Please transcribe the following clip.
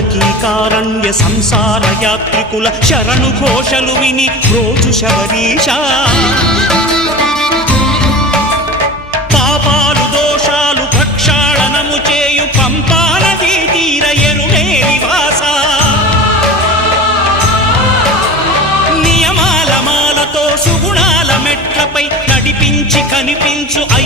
కీకారణ్య సంసార యాత్రికుల శరణు ఘోషలు విని రోజు శబరీష. పాపాలు దోషాలు ప్రక్షాళనము చేయు పంపానదీ తీర ఎరుడే నివాస. నియమాల మాలతో సుగుణాల మెట్లపై నడిపించి కనిపించు అయ్యప్ప